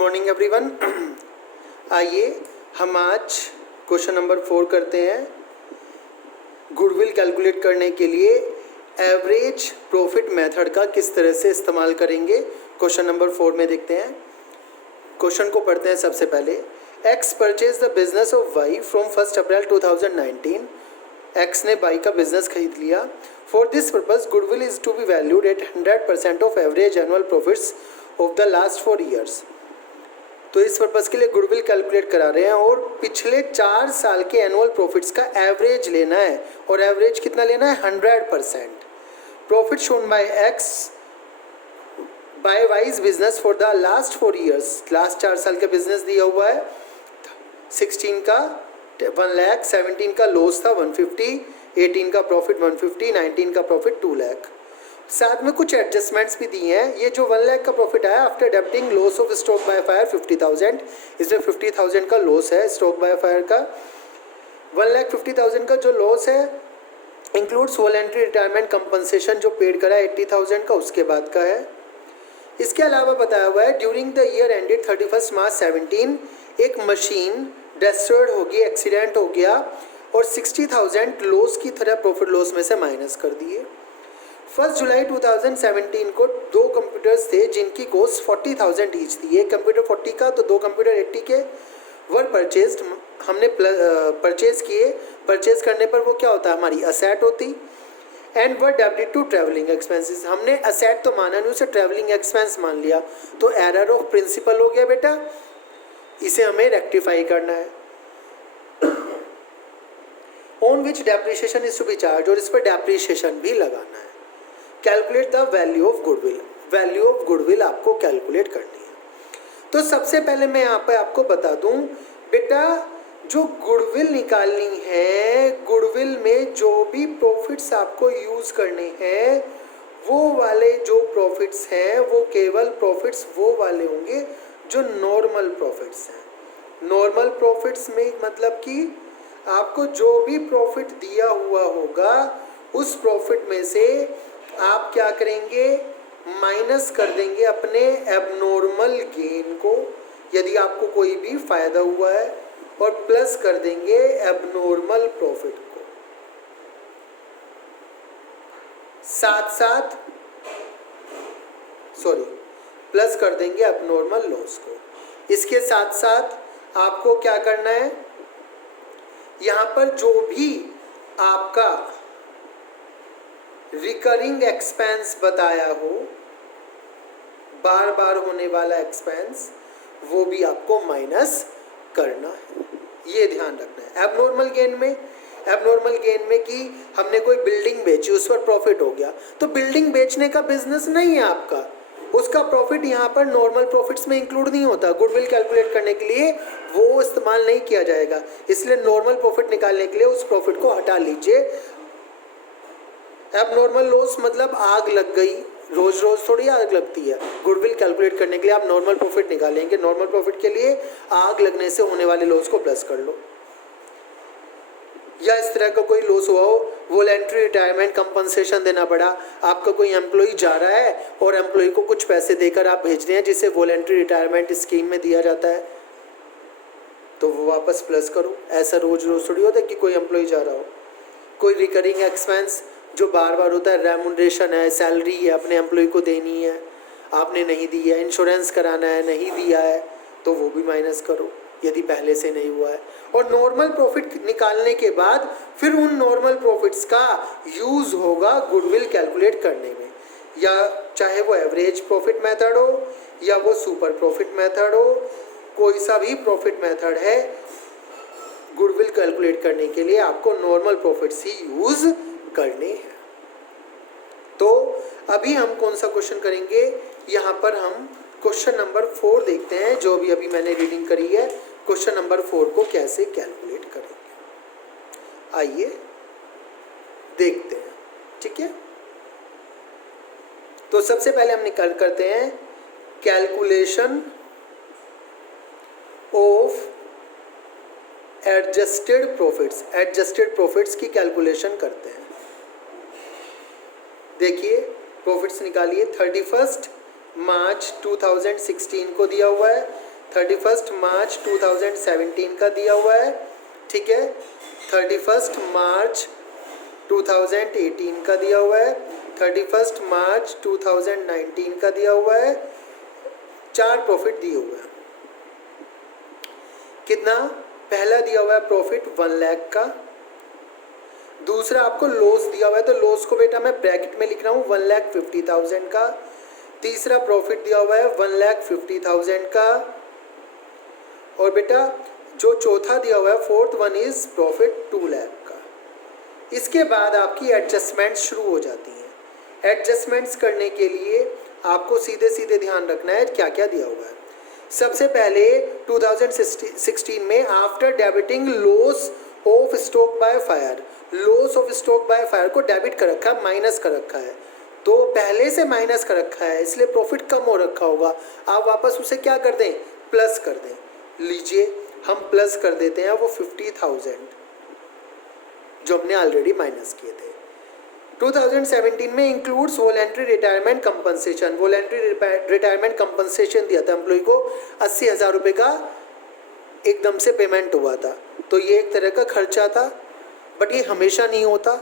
Morning everyone. आइए हम आज क्वेश्चन नंबर 4 करते हैं। गुडविल कैलकुलेट करने के लिए एवरेज प्रॉफिट मेथड का किस तरह से इस्तेमाल करेंगे, क्वेश्चन नंबर 4 में देखते हैं। क्वेश्चन को पढ़ते हैं। सबसे पहले, X purchase the business of Y from 1 April 2019। X ने वाई का बिजनेस खरीद लिया। For this purpose goodwill is to be valued at 100% of average annual profits of the last 4 years. तो इस पर्पज़ के लिए गुडविल कैलकुलेट करा रहे हैं और पिछले 4 साल के एनुअल प्रॉफिट्स का एवरेज लेना है। और एवरेज कितना लेना है? 100%। Profit shown by X by Y's business for the last 4 years. Last 4 साल का बिजनेस दिया हुआ है। 16 का 1 लाख, 17 का लॉस था 150, 18 का प्रॉफिट 150, 19 का प्रॉफिट 2 लाख। साथ में कुछ एडजस्टमेंट्स भी दिए हैं। ये जो 1 लाख का प्रॉफिट आया after debiting loss of stock by fire 50,000, इसमें 50,000 का लॉस है स्टॉक बाय फायर का। 1,50,000 का जो लॉस है इंक्लूड्स वॉलंटरी रिटायरमेंट कंपनसेशन जो पेड करा 80,000 का, उसके बाद का है। इसके अलावा बताया हुआ है ड्यूरिंग द ईयर एंडेड 31 मार्च 17 एक मशीन डिस्ट्रॉयड हो गई, एक्सीडेंट हो गया और 60,000 लॉस की तरह प्रॉफिट लॉस में से माइनस कर दिए। 1 जुलाई 2017 को 2 कंप्यूटर्स थे जिनकी कॉस्ट 40,000 ईच थी। एक कंप्यूटर 40 का तो 2 कंप्यूटर 80 के वर परचेज्ड। हमने परचेज किए। परचेज करने पर वो क्या होता है? हमारी असेट होती। And were debited to travelling expenses. हमने असेट तो माना नहीं, उसे ट्रैवलिंग एक्सपेंस मान लिया, तो एरर ऑफ प्रिंसिपल हो गया बेटा। इसे हमें रेक्टिफाई करना है। On which depreciation is to be charge, और इस पर डेप्रिसिएशन भी लगाना है। Calculate the value of goodwill. Value of goodwill आपको कैलकुलेट करनी है। तो सबसे पहले मैं यहाँ पे आपको बता दूँ बेटा, जो गुडविल निकालनी है, गुडविल में जो भी प्रॉफिट्स आपको यूज़ करने हैं, वो वाले जो प्रॉफिट्स हैं वो केवल प्रॉफिट्स वो वाले होंगे जो नॉर्मल प्रॉफिट्स हैं। नॉर्मल प्रॉफिट्स में मतलब कि आपको जो भी प्रॉफिट दिया हुआ होगा उस प्रॉफिट में से आप क्या करेंगे? माइनस कर देंगे अपने एबनॉर्मल गेन को, यदि आपको कोई भी फायदा हुआ है, और प्लस कर देंगे एबनॉर्मल प्रॉफिट को। प्लस कर देंगे एबनॉर्मल लॉस को। इसके साथ साथ आपको क्या करना है? यहाँ पर जो भी आपका रिकरिंग एक्सपेंस बताया हो, बार बार होने वाला एक्सपेंस, वो भी आपको माइनस करना है। ये ध्यान रखना है। एबनॉर्मल गेन में कि हमने कोई बिल्डिंग बेची, उस पर प्रॉफिट हो गया, तो बिल्डिंग बेचने का बिजनेस नहीं है आपका, उसका प्रॉफिट यहाँ पर नॉर्मल प्रॉफिट्स में इंक्लूड नहीं होता। गुडविल कैलकुलेट करने के लिए वो इस्तेमाल नहीं किया जाएगा। इसलिए नॉर्मल प्रॉफिट निकालने के लिए उस प्रॉफिट को हटा लीजिए। एबनॉर्मल लॉस मतलब आग लग गई, रोज रोज थोड़ी आग लगती है। गुडविल कैलकुलेट करने के लिए आप नॉर्मल प्रॉफिट निकालेंगे। नॉर्मल प्रॉफिट के लिए आग लगने से होने वाले लॉस को प्लस कर लो। या इस तरह का कोई लॉस हुआ हो, वॉलंटरी रिटायरमेंट कंपनसेशन देना पड़ा, आपका कोई एम्प्लॉई जा रहा है और एम्प्लॉई को कुछ पैसे देकर आप भेज रहे हैं जिसे वॉलंटरी रिटायरमेंट स्कीम में दिया जाता है, तो वो वापस प्लस करो। ऐसा रोज रोज थोड़ी होता है कि कोई एम्प्लॉई जा रहा हो। कोई रिकरिंग एक्सपेंस जो बार बार होता है, रेम्यूनरेशन है, सैलरी है, अपने एम्प्लॉय को देनी है, आपने नहीं दी है, इंश्योरेंस कराना है, नहीं दिया है, तो वो भी माइनस करो यदि पहले से नहीं हुआ है। और नॉर्मल प्रॉफिट निकालने के बाद फिर उन नॉर्मल प्रॉफिट्स का यूज़ होगा गुडविल कैलकुलेट करने में, या चाहे वो एवरेज प्रॉफिट मेथड हो या वो सुपर प्रॉफिट मेथड हो, कोई सा भी प्रॉफिट मेथड है, गुडविल कैलकुलेट करने के लिए आपको नॉर्मल प्रॉफिट्स ही यूज़ करने हैं। तो अभी हम कौन सा क्वेश्चन करेंगे? यहाँ पर हम क्वेश्चन नंबर 4 देखते हैं, जो भी अभी मैंने रीडिंग करी है। क्वेश्चन नंबर 4 को कैसे कैलकुलेट करेंगे, आइए देखते हैं। ठीक है, तो सबसे पहले हम निकाल करते हैं calculation of adjusted profits. Adjusted profits की कैलकुलेशन करते हैं। देखिए प्रॉफिट्स निकालिए। 31 मार्च 2016 को दिया हुआ है 31 मार्च 2017 का दिया हुआ है, ठीक है। 31 मार्च 2018 का दिया हुआ है, 31 मार्च 2019 का दिया हुआ है, 4 प्रॉफिट दिए हुए हैं। कितना? पहला दिया हुआ है प्रॉफिट 1 लाख का, दूसरा आपको लॉस दिया हुआ है, तो लॉस को बेटा मैं ब्रैकेट में लिख रहा हूँ 1,50,000 का, तीसरा प्रॉफिट दिया हुआ है 1,50,000 का, और बेटा जो चौथा दिया हुआ है fourth one is profit 2 lakh का। इसके बाद आपकी एडजस्टमेंट्स शुरू हो जाती हैं। एडजस्टमेंट्स करने के लिए आपको सीधे सीधे ध्यान रखना है क्या क्या दिया हुआ है। सबसे पहले 2016 में after debiting loss of stock by fire, loss of stock by fire को डेबिट कर रखा है, माइनस कर रखा है, तो पहले से माइनस कर रखा है इसलिए प्रॉफिट कम हो रखा होगा। आप वापस उसे क्या कर दें? प्लस कर दें। लीजिए हम प्लस कर देते हैं वो 50,000 जो हमने ऑलरेडी माइनस किए थे। 2017 में includes voluntary retirement compensation, voluntary retirement compensation दिया था एम्प्लॉय को, 80,000 रुपये का एकदम से पेमेंट हुआ था, तो ये एक तरह का खर्चा था, बट ये हमेशा नहीं होता।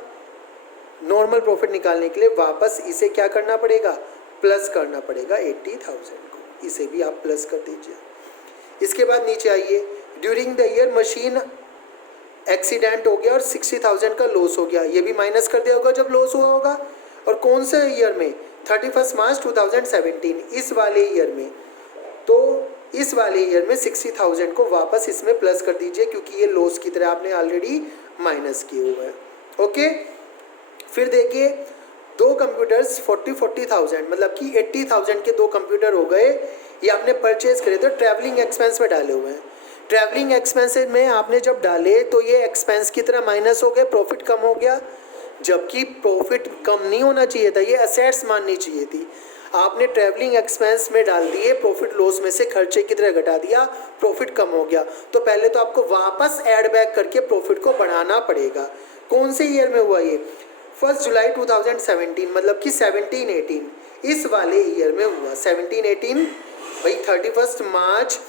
नॉर्मल प्रॉफिट निकालने के लिए वापस इसे क्या करना पड़ेगा? प्लस करना पड़ेगा 80,000 को, इसे भी आप प्लस कर दीजिए। इसके बाद नीचे आइए, during the year machine accident हो गया और 60,000 का लॉस हो गया, ये भी माइनस कर दिया होगा जब लॉस हुआ होगा। और कौन से ईयर में? 31 मार्च 2017, इस वाले ईयर में। तो इस वाले ईयर में 60,000 को वापस इसमें प्लस कर दीजिए क्योंकि ये लॉस की तरह आपने ऑलरेडी माइनस किए हुए हैं। ओके, फिर देखिए दो कंप्यूटर्स 40,000 मतलब कि 80,000 के दो कंप्यूटर हो गए, ये आपने परचेज करे तो ट्रैवलिंग एक्सपेंस में डाले हुए हैं। ट्रैवलिंग एक्सपेंसेस में आपने जब डाले तो ये एक्सपेंस की तरह माइनस हो गए, प्रॉफिट कम हो गया, जबकि प्रॉफिट कम नहीं होना चाहिए था, ये असेट्स माननी चाहिए थी। आपने ट्रैवलिंग एक्सपेंस में डाल दिए, प्रॉफिट लॉस में से खर्चे की तरह घटा दिया, प्रॉफिट कम हो गया, तो पहले तो आपको वापस ऐड बैक करके प्रॉफिट को बढ़ाना पड़ेगा। कौन से ईयर में हुआ ये? 1 जुलाई 2017 मतलब कि 17-18 इस वाले ईयर में हुआ। 17-18 भाई 31 मार्च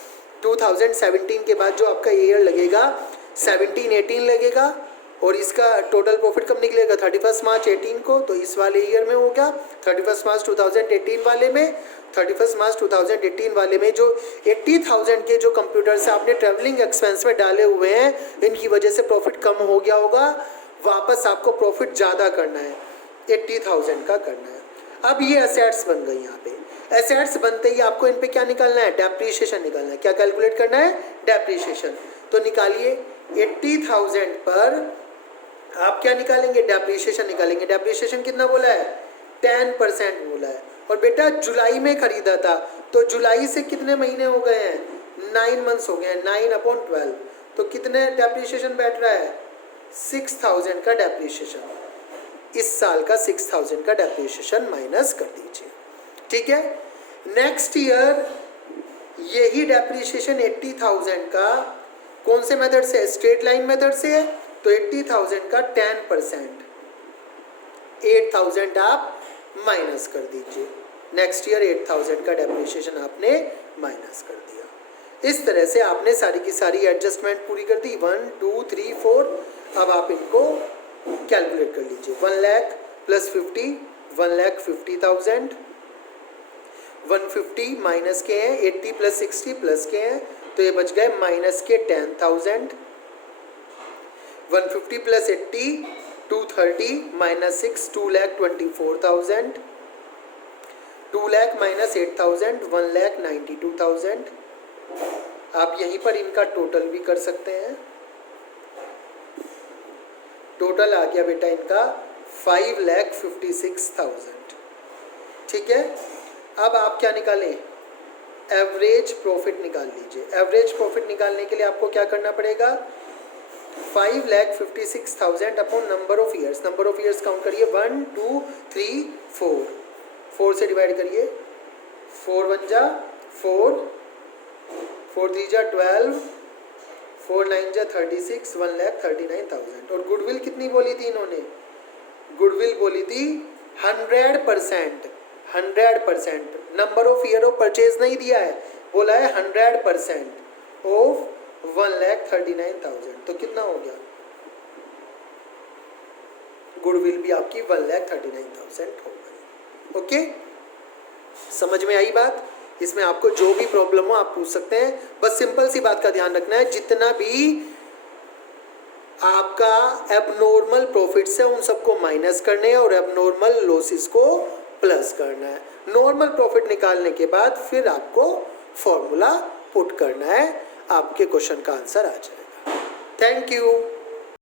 2017 के बाद जो आपका ईयर लगेगा 17-18 लगेगा, और इसका टोटल प्रॉफिट कब निकलेगा? 31 मार्च 18 को, तो इस वाले ईयर में हो गया। 31 मार्च 2018 वाले में, 31 मार्च 2018 वाले में जो 80,000 के जो कंप्यूटर्स आपने ट्रैवलिंग एक्सपेंस में डाले हुए हैं, इनकी वजह से प्रॉफिट कम हो गया होगा, वापस आपको प्रॉफिट ज़्यादा करना है, 80,000 का करना है। अब ये असेट्स बन गई। यहाँ पे एसेट्स बनते ही आपको इन पे क्या निकालना है? डेप्रीशिएशन निकालना है। क्या कैलकुलेट करना है? डेप्रीशिएशन। तो निकालिए 80,000 पर आप क्या निकालेंगे? डेप्रीशिएशन निकालेंगे। डेप्रीशिएशन कितना बोला है? 10% बोला है। और बेटा जुलाई में खरीदा था, तो जुलाई से कितने महीने हो गए हैं? 9 मंथ्स हो गए हैं, 9/12, तो कितने डेप्रीशिएशन बैठ रहा है? 6,000 का डेप्रीशिएशन। इस साल का 6,000 का डेप्रीशिएशन माइनस कर दीजिए, ठीक है। नेक्स्ट ईयर यही डेप्रीशिएशन 80,000 का कौन से मेथड से? स्ट्रेट लाइन मेथड से है, तो 80,000 का 10% 8,000 आप माइनस कर दीजिए। नेक्स्ट ईयर 8,000 का डेप्रीशिएशन आपने माइनस कर दिया। इस तरह से आपने सारी की सारी एडजस्टमेंट पूरी कर दी, 1 2 3 4। अब आप इनको कैलकुलेट कर लीजिए। 1 लाख प्लस 50, 1,50,000, 150 माइनस के हैं, 80 प्लस 60 प्लस के हैं, तो ये बच गए माइनस के 10,000। 150 प्लस 80 230 माइनस 6 2,24,000, 2 लाख माइनस 8,000 1,92,000। आप यहीं पर इनका टोटल भी कर सकते हैं। टोटल आ गया बेटा इनका 5,56,000, ठीक है। अब आप क्या निकालें? एवरेज प्रॉफिट निकाल लीजिए। एवरेज प्रॉफिट निकालने के लिए आपको क्या करना पड़ेगा? 5,56,000 upon number of years. Number of years count करिए, 1 2 3 4, 4 से डिवाइड करिए, 4 1 जा 4, 4 3 जा 12, 4 9 जा 36, 1,39,000। और गुडविल कितनी बोली थी इन्होंने? गुडविल बोली थी 100%। 100% number of year of purchase नहीं दिया है, बोला है 100% ऑफ 1,39,000, तो कितना हो गया? गुडविल भी आपकी 1,39,000 हो गई। ओके, समझ में आई बात? इसमें आपको जो भी प्रॉब्लम हो आप पूछ सकते हैं। बस सिंपल सी बात का ध्यान रखना है, जितना भी आपका एबनॉर्मल प्रॉफिट्स है उन सबको माइनस करने हैं और एबनॉर्मल लॉसेस को प्लस करना है। नॉर्मल प्रॉफिट निकालने के बाद फिर आपको फॉर्मूला पुट करना है, आपके क्वेश्चन का आंसर आ जाएगा। Thank you.